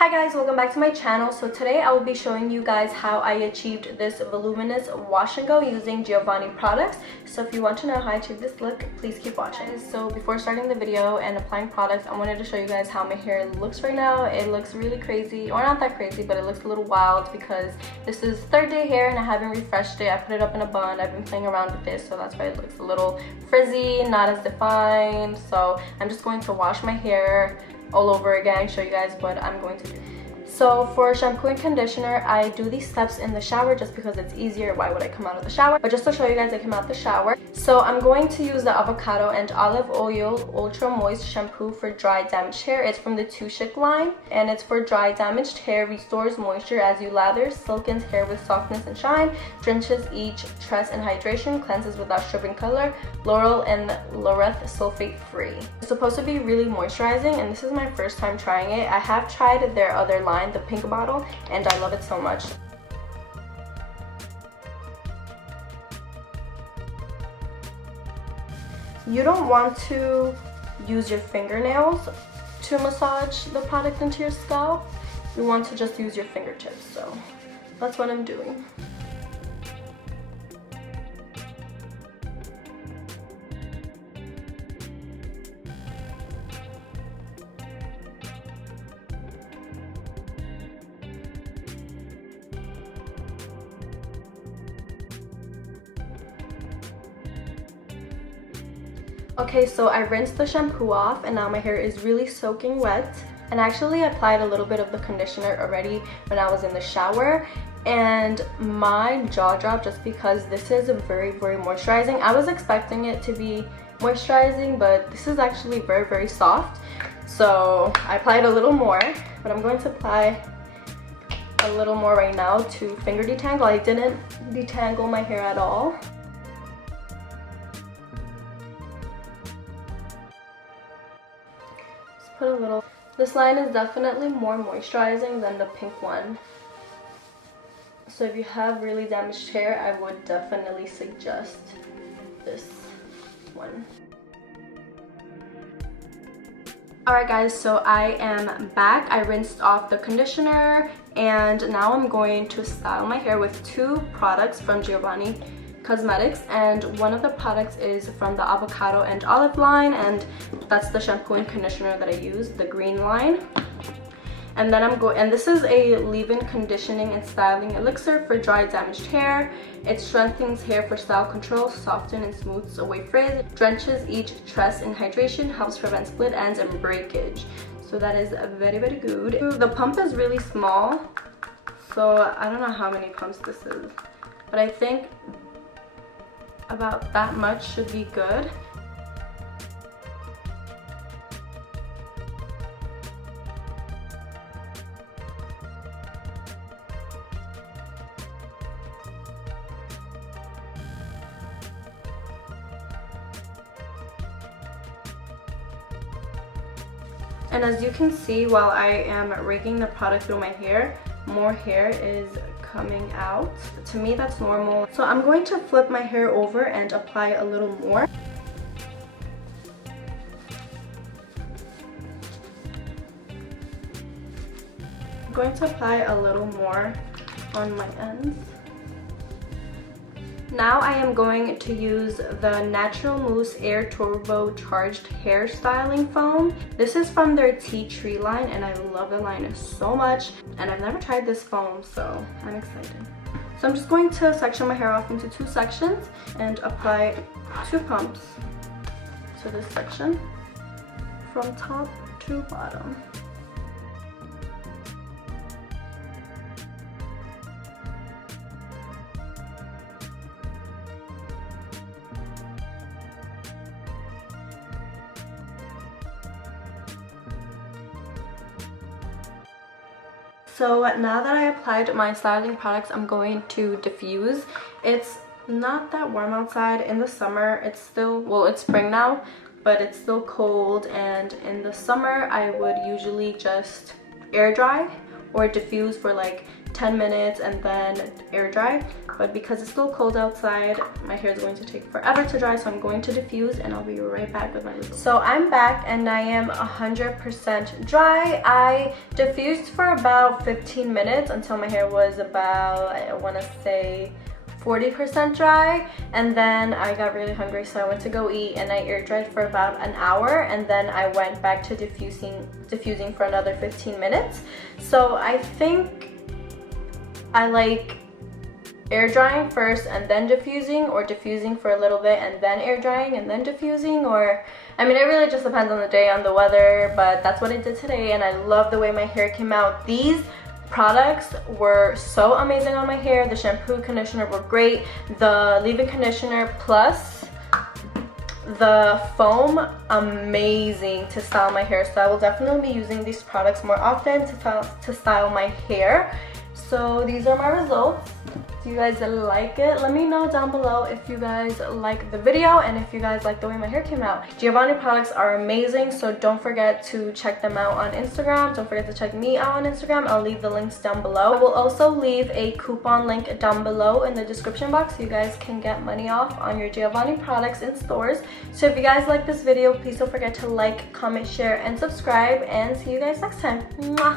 Hi guys, welcome back to my channel. So today I will be showing you guys how I achieved this voluminous wash and go using Giovanni products. So if you want to know how I achieved this look, please keep watching. So before starting the video and applying products, I wanted to show you guys how my hair looks right now. It looks really crazy, or not that crazy, but it looks a little wild because this is third day hair and I haven't refreshed it. I put it up in a bun. I've been playing around with this, so that's why it looks a little frizzy, not as defined. So I'm just going to wash my hair all over again, show you guys what I'm going to do. So for shampoo and conditioner, I do these steps in the shower just because it's easier. Why would I come out of the shower? But just to show you guys, I came out the shower. So I'm going to use the avocado and olive oil ultra moist shampoo for dry damaged hair. It's from the Too Chic line and it's for dry damaged hair, restores moisture as you lather, silkens hair with softness and shine, drenches each tress in hydration, cleanses without stripping color, laurel and laureth sulfate free. It's supposed to be really moisturizing and this is my first time trying it. I have tried their other line, the pink bottle, and I love it so much. You don't want to use your fingernails to massage the product into your scalp. You want to just use your fingertips, so that's what I'm doing. Okay, so I rinsed the shampoo off and now my hair is really soaking wet. And I actually applied a little bit of the conditioner already when I was in the shower. And my jaw dropped just because this is very, very moisturizing. I was expecting it to be moisturizing, but this is actually very, very soft. So I applied a little more, but I'm going to apply a little more right now to finger detangle. I didn't detangle my hair at all. Put a little. This line is definitely more moisturizing than the pink one. So if you have really damaged hair, I would definitely suggest this one. Alright guys, so I am back. I rinsed off the conditioner and now I'm going to style my hair with two products from Giovanni Cosmetics, and one of the products is from the avocado and olive line, and that's the shampoo and conditioner that I use, the green line. And then and this is a leave-in conditioning and styling elixir for dry damaged hair. It strengthens hair for style control, softens and smooths away frizz, drenches each tress in hydration, helps prevent split ends and breakage. So that is very, very good. The pump is really small, so I don't know how many pumps this is, but I think about that much should be good. And as you can see, while I am raking the product through my hair, more hair is coming out. To me, that's normal. So I'm going to flip my hair over and apply a little more. I'm going to apply a little more on my ends. Now I am going to use the Natural Mousse Air Turbo Charged Hair Styling Foam. This is from their Tea Tree line and I love the line so much, and I've never tried this foam, so I'm excited. So I'm just going to section my hair off into two sections and apply 2 pumps to this section from top to bottom. So now that I applied my styling products, I'm going to diffuse. It's not that warm outside. In the summer, it's still, well, it's spring now, but it's still cold, and in the summer I would usually just air dry or diffuse for like 10 minutes and then air dry. But because it's still cold outside, my hair is going to take forever to dry, so I'm going to diffuse and I'll be right back with my results. So I'm back and I am 100% dry. I diffused for about 15 minutes until my hair was about, I want to say, 40% dry, and then I got really hungry, so I went to go eat and I air dried for about an hour, and then I went back to diffusing for another 15 minutes. So I think I like air drying first and then diffusing, or diffusing for a little bit and then air drying and then diffusing, or I mean, it really just depends on the day, on the weather, but that's what I did today, and I love the way my hair came out. These products were so amazing on my hair. The shampoo, conditioner were great. The leave-in conditioner plus the foam, amazing to style my hair. So I will definitely be using these products more often to style my hair. So these are my results. Do you guys like it? Let me know down below if you guys like the video and if you guys like the way my hair came out. Giovanni products are amazing, so don't forget to check them out on Instagram. Don't forget to check me out on Instagram. I'll leave the links down below. I will also leave a coupon link down below in the description box so you guys can get money off on your Giovanni products in stores. So if you guys like this video, please don't forget to like, comment, share, and subscribe, and see you guys next time. Mwah!